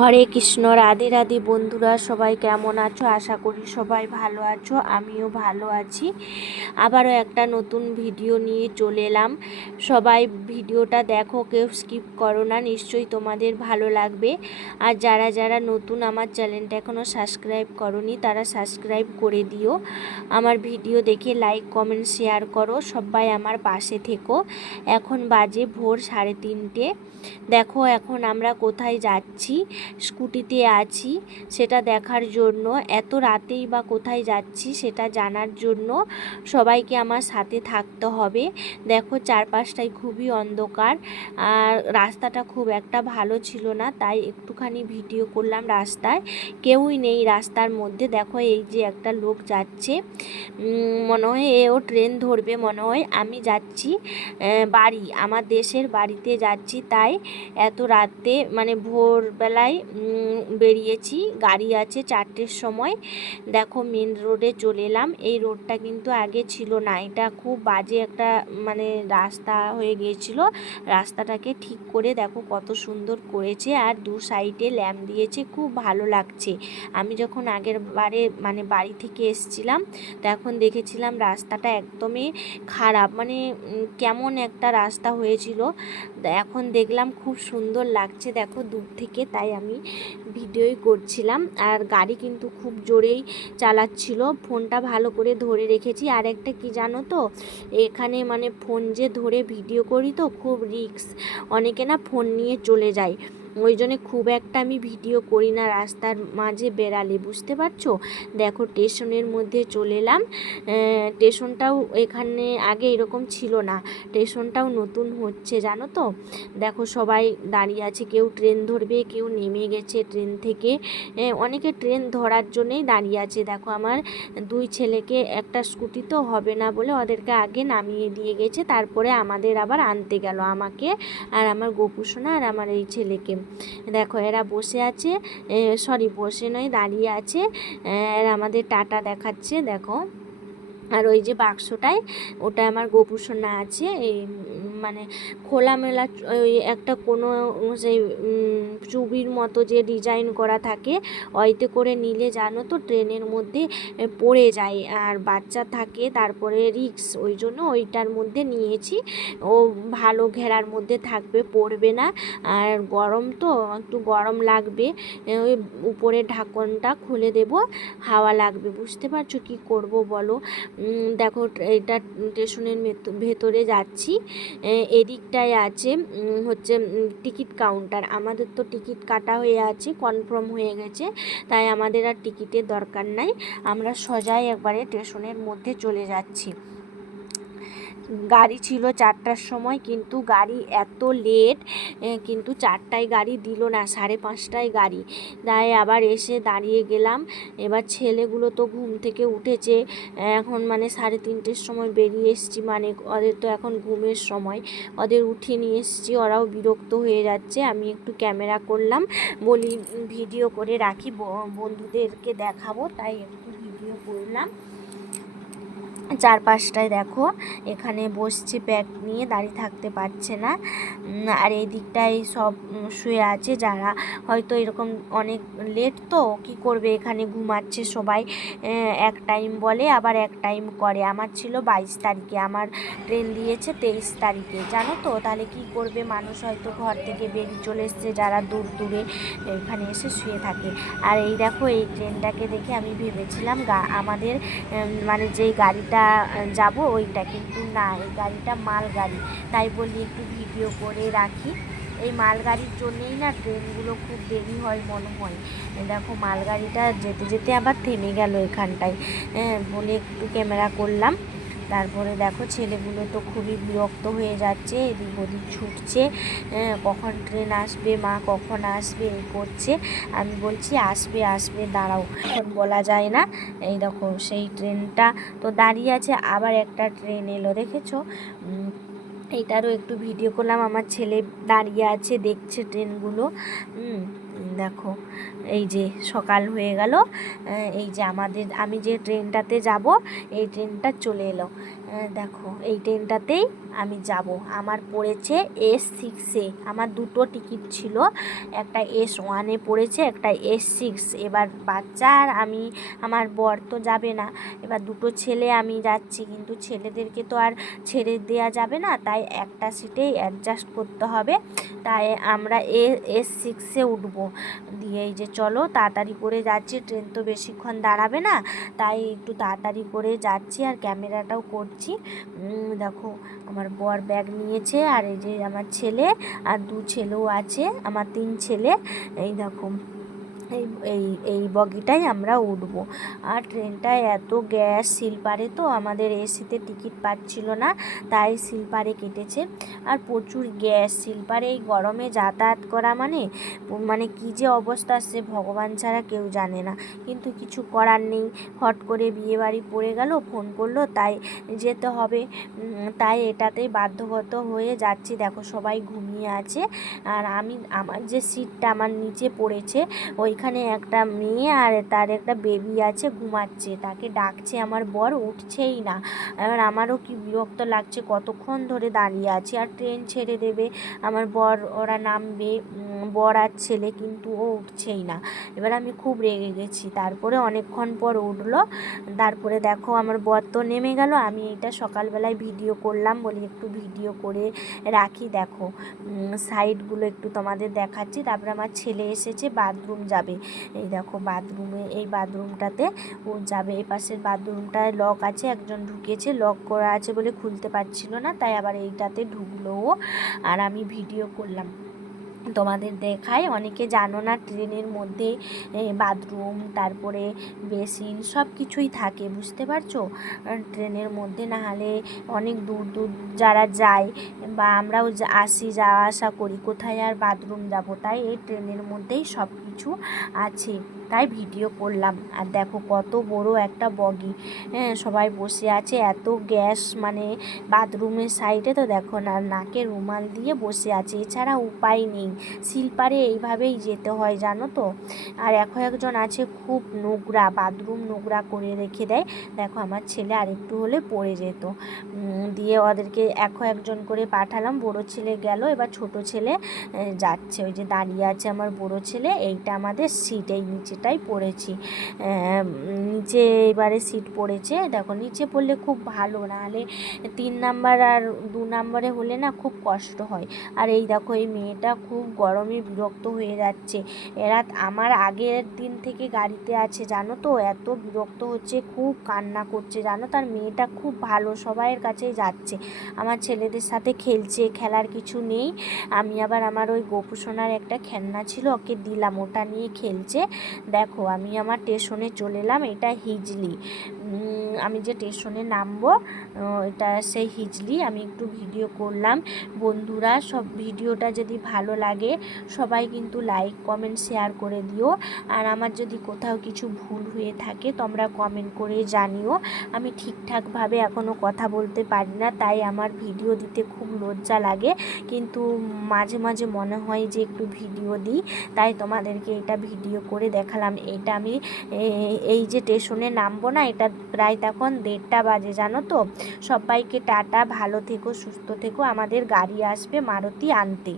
হরে কৃষ্ণ, রাধে রাধে বন্ধুরা, সবাই কেমন আছো? আশা করি সবাই ভালো আছো, আমিও ভালো আছি। আবারও একটা নতুন ভিডিও নিয়ে চলে এলাম। সবাই ভিডিওটা দেখো, কেউ স্কিপ করো না, নিশ্চয়ই তোমাদের ভালো লাগবে। আর যারা যারা নতুন আমার চ্যানেলটা এখনও সাবস্ক্রাইব করনি, তারা সাবস্ক্রাইব করে দিও। আমার ভিডিও দেখে লাইক কমেন্ট শেয়ার করো, সবাই আমার পাশে থেকো। এখন বাজে ভোর সাড়ে তিনটে। দেখো এখন আমরা কোথায় যাচ্ছি। স্কুটিতে আছি, সেটা দেখার জন্য। এত রাতেই বা কোথায় যাচ্ছি সেটা জানার জন্য সবাইকে আমার সাথে থাকতে হবে। দেখো চারপাশটাই খুবই অন্ধকার, আর রাস্তাটা খুব একটা ভালো ছিল না, তাই একটুখানি ভিডিও করলাম রাস্তায়। কেউই নেই রাস্তার মধ্যে। দেখো এই যে একটা লোক যাচ্ছে। মনে হয় এও ট্রেন ধরবে, মনে হয়। আমি যাচ্ছি বাড়ি, আমার দেশের বাড়িতে যাচ্ছি। তাই এত রাতে মানে ভোরবেলায় উম, বেরিয়েছি। গাড়ি আছে চারটের সময়। দেখো মেন রোডে চলে এলাম। এই রোডটা কিন্তু আগে ছিল না। এটা খুব বাজে একটা মানে রাস্তা হয়ে গিয়েছিল। রাস্তাটাকে ঠিক করে দেখো কত সুন্দর করেছে। আর দু সাইডে ল্যাম্প দিয়েছে। খুব ভালো লাগছে। আমি যখন আগের বারে মানে বাড়ি থেকে এসছিলাম তখন দেখেছিলাম রাস্তাটা একদমই খারাপ। মানে কেমন একটা রাস্তা হয়েছিল। এখন দেখলাম খুব সুন্দর লাগছে। দেখো দূর থেকে তাই আমি ভিডিওই করছিলাম আর গাড়ি কিন্তু খুব জোরেই চালাচ্ছিল। ফোনটা ভালো করে ধরে রেখেছি। আর একটা কি জানো তো, এখানে মানে ফোন যে ধরে ভিডিও করি তো খুব রিক্স অনেকে না ফোন নিয়ে চলে যায়। ওই জন্য খুব একটা আমি ভিডিও করি না, রাস্তার মাঝে বেড়ালে, বুঝতে পারছ? দেখো, স্টেশনের মধ্যে চলে এলাম। স্টেশনটাও এখানে আগে এরকম ছিল না। স্টেশনটাও নতুন হচ্ছে, জানো তো? দেখো, সবাই দাঁড়িয়ে আছে, কেউ ট্রেন ধরবে, কেউ নেমে গেছে ট্রেন থেকে। অনেকে ট্রেন ধরার জন্যই দাঁড়িয়ে আছে। দেখো, আমার দুই ছেলেকে একটা স্কুটি তো হবে না বলে ওদেরকে আগে নামিয়ে দিয়ে গেছে, তারপরে আমাদের আবার আনতে গেল আমাকে আর আমার গোপুসোনা আর আমার এই ছেলেকে। দেখো, এরা বসে আছে সরি বসে নয়, দাঁড়িয়ে আছে এরা আমাদের টাটা দেখাচ্ছে, দেখো। আর ওই যে বাক্সটায়, ওটা আমার গোপুসোনা আছে, এই মানে খোলামেলা ওই একটা কোনো সেই চুবির মতো যে ডিজাইন করা থাকে ওইতে করে নিলে জানো তো ট্রেনের মধ্যে পড়ে যায়। আর বাচ্চা থাকে, তারপরে রিক্স ওই জন্য ওইটার মধ্যে নিয়েছি। ও ভালো ঘেরার মধ্যে থাকবে, পড়বে না। আর গরম তো, একটু গরম লাগবে ওই উপরে ঢাকনটা খুলে দেব, হাওয়া লাগবে। বুঝতে পারছ কি করব বলো? দেখো, এটা স্টেশনের ভেতরে যাচ্ছি। এদিকটায় আছে হচ্ছে টিকিট কাউন্টার। আমাদের তো টিকিট কাটা হয়ে আছে, কনফার্ম হয়ে গেছে, তাই আমাদের আর টিকিটের দরকার নাই। আমরা সোজাই একবারে স্টেশনের মধ্যে চলে যাচ্ছি। গাড়ি ছিল চারটার সময়, কিন্তু গাড়ি এত লেট কিন্তু চারটায় গাড়ি দিল না, সাড়ে পাঁচটায় গাড়ি। তাই আবার এসে দাঁড়িয়ে গেলাম। এবার ছেলেগুলো তো ঘুম থেকে উঠেছে। এখন মানে সাড়ে তিনটের সময় বেরিয়ে এসেছি মানে ওদের তো এখন ঘুমের সময়। ওদের উঠিয়ে নিয়ে এসেছি, ওরাও বিরক্ত হয়ে যাচ্ছে। আমি একটু ক্যামেরা করলাম, বলি ভিডিও করে রাখি বন্ধুদেরকে দেখাবো। তাই একটু ভিডিও করলাম। চারপাশটায় দেখো। এখানে বসছে ব্যাগ নিয়ে, দাঁড়িয়ে থাকতে পারছে না। আর এই দিকটায় সব শুয়ে আছে যারা। হয়তো এরকম অনেক লেট তো, কি করবে? এখানে ঘুমাচ্ছে সবাই এক টাইম বলে, আবার এক টাইম করে। আমার ছিল বাইশ তারিখে, আমার ট্রেন দিয়েছে তেইশ তারিখে। জানো তো? তাহলে কি করবে? মানুষ হয়তো ঘর থেকে বেরিয়ে চলে এসছে যারা দূর দূরে, এখানে এসে শুয়ে থাকে। আর এই দেখো, এই ট্রেনটাকে দেখে আমি ভেবেছিলাম গা- আমাদের মানে যেই গাড়িটা যাব ওইটা, কিন্তু না, এই গাড়িটা মাল গাড়ি। তাই বলি একটু ভিডিও করে রাখি। এই মালগাড়ির জন্যেই না ট্রেনগুলো খুব দেরি হয় মনে হয়। দেখো মালগাড়িটা যেতে যেতে আবার থেমে গেল এখানটায়। হ্যাঁ বলে একটু ক্যামেরা করলাম। তারপরে দেখো ছেলেগুলো তো খুবই বিরক্ত হয়ে যাচ্ছে এদিক ওদিক ছুটছে। হ্যাঁ, কখন ট্রেন আসবে মা কখন আসবে এই করছে। আমি বলছি আসবে আসবে দাঁড়াও। এখন বলা যায় না। এই দেখো সেই ট্রেনটা তো দাঁড়িয়ে আছে আবার একটা ট্রেন এলো দেখেছ? উম, এইটারও একটু ভিডিও করলাম। আমার ছেলে দাঁড়িয়ে আছে দেখছে ট্রেনগুলো। দেখো, এই যে সকাল হয়ে গেল এই যে আমাদের, আমি যে ট্রেনটাতে যাব, এই ট্রেনটা চলে এলো। দেখো, এই ট্রেনটাতেই আমি যাব। আমার পড়েছে এস সিক্সে আমার দুটো টিকিট ছিল। একটা এস ওয়ানে পড়েছে, একটা এস সিক্স। এবার বাচ্চা আর আমি, আমার বর তো যাবে না। এবার দুটো ছেলে আমি যাচ্ছি, কিন্তু ছেলেদেরকে তো আর ছেড়ে দেওয়া যাবে না। তাই একটা সিটেই অ্যাডজাস্ট করতে হবে। তাই আমরা এ, এস সিক্সে উঠবো। দিয়ে এই যে চলো, তাড়াতাড়ি করে যাচ্ছি। ট্রেন তো বেশিক্ষণ দাঁড়াবে না। তাই একটু তাড়াতাড়ি করে যাচ্ছি আর ক্যামেরাটাও করছি। উম, দেখো আমার বর ব্যাগ নিয়েছে আর এই যে আমার ছেলে আর দু ছেলেও আছে আমার তিন ছেলে। এই দেখো এই এই এই বগিটাই আমরা উঠবো। আর ট্রেনটায় এত গ্যাস স্লিপারে তো আমাদের এসিতে টিকিট পাচ্ছিল না, তাই স্লিপারে কেটেছে। আর প্রচুর গ্যাস স্লিপারে এই গরমে যাতায়াত করা মানে মানে কী যে অবস্থা সে ভগবান ছাড়া কেউ জানে না। কিন্তু কিছু করার নেই, হট করে বিয়ে বাড়ি পড়ে গেল, ফোন করল, তাই যেতে হবে। তাই এটাতেই বাধ্যগত হয়ে যাচ্ছি। দেখো সবাই ঘুমিয়ে আছে। আর আমি, আমার যে সিটটা আমার নিচে পড়েছে ওইখানে একটা মেয়ে আর তার একটা বেবি আছে, ঘুমাচ্ছে। তাকে ডাকছে, আমার বর উঠছেই না। এবার আমারও কি বিরক্ত লাগছে, কতক্ষণ ধরে দাঁড়িয়ে আছে। আর ট্রেন ছেড়ে দেবে, আমার বর, ওরা নামবে বর আর ছেলে কিন্তু ও উঠছেই না। এবার আমি খুব রেগে গেছি। তারপরে অনেকক্ষণ পর উঠল। তারপরে দেখো, আমার বর তো নেমে গেল। আমি এটা সকালবেলায় ভিডিও করলাম বলি একটু ভিডিও করে রাখি। দেখো সাইডগুলো একটু তোমাদের দেখাচ্ছি। তারপরে আমার ছেলে এসেছে বাথরুম যাবে। এই দেখো বাথরুমে এই বাথরুমটাতে ও যাবে। এই পাশের বাথরুমটায় লক আছে, একজন ঢুকেছে লক করা আছে বলে খুলতে পারছিল না, তাই আবার এইটাতে ঢুকলো আর আমি ভিডিও করলাম। তোমাদের দেখায়, অনেকে জানো না, ট্রেনের মধ্যে বাথরুম তারপরে বেসিন সব কিছুই থাকে, বুঝতে পারছ? ট্রেনের মধ্যে না হলে অনেক দূর দূর যারা যায়, বা আমরাও আসি, যাওয়া আসা করি, কোথায় আর বাথরুম যাব? তাই এই ট্রেনের মধ্যেই সব কিছু আছে তাই ভিডিও করলাম। আর দেখো কত বড় একটা বগি। হ্যাঁ সবাই বসে আছে, এত গ্যাস মানে বাথরুমের সাইডে তো দেখো না, নাকে রুমাল দিয়ে বসে আছে। এছাড়া উপায় নেই, শিল্পারে এইভাবেই যেতে হয়, জানো তো? আর এখন একজন আছে খুব নোংরা, বাথরুম নোংরা করে রেখে দেয়। দেখো আমার ছেলে আরেকটু হলে পড়ে যেত। দিয়ে ওদেরকে এখন একজন করে পাঠালাম, বড় ছেলে গেল, এবার ছোট ছেলে যাচ্ছে। ওই যে দাঁড়িয়ে আছে আমার বড় ছেলে, এইটা আমাদের সিট, এই নিচেটাই পড়েছি। নিচে এবারে সিট পড়েছে। দেখো, নিচে পড়লে খুব ভালো, নাহলে তিন নাম্বার আর দু নাম্বারে হলে না খুব কষ্ট হয়। আর এই দেখো, এই মেয়েটা খুব গরমে বিরক্ত হয়ে যাচ্ছে। এরা আমার আগের দিন থেকে গাড়িতে আছে, জানো তো? এত বিরক্ত হচ্ছে, খুব কান্না করছে, জানো? তার মেয়েটা খুব ভালো, সবাইয়ের কাছেই যাচ্ছে। আমার ছেলেদের সাথে খেলছে, খেলার কিছু নেই। আমি আবার আমার ওই গোপুসোনার একটা খেলনা ছিল, ওকে দিলাম। ওটা নিয়ে খেলছে। দেখো আমি আমার স্টেশনে চলে এলাম এটা হিজলি। আমি যে স্টেশনে নামবো এটা সেই হিজলি, আমি একটু ভিডিও করলাম। বন্ধুরা, সব ভিডিওটা যদি ভালো লাগে, সবাই কিন্তু লাইক কমেন্ট শেয়ার করে দিও। আর আমার যদি কোথাও কিছু ভুল হয়ে থাকে, তোমরা কমেন্ট করে জানিও। আমি ঠিকঠাকভাবে এখনও কথা বলতে পারি না, তাই আমার ভিডিও দিতে খুব লজ্জা লাগে। কিন্তু মাঝে মাঝে মনে হয় যে একটু ভিডিও দিই, তাই তোমাদেরকে এটা ভিডিও করে দেখালাম। এটা আমি এই যে স্টেশনে নামবো না, এটা প্রায় তখন দেড়টা বাজে, জানো তো? সবাইকে টাটা, ভালো থেকো, সুস্থ থেকো। আমাদের গাড়ি আসবে মারুতি আনতে।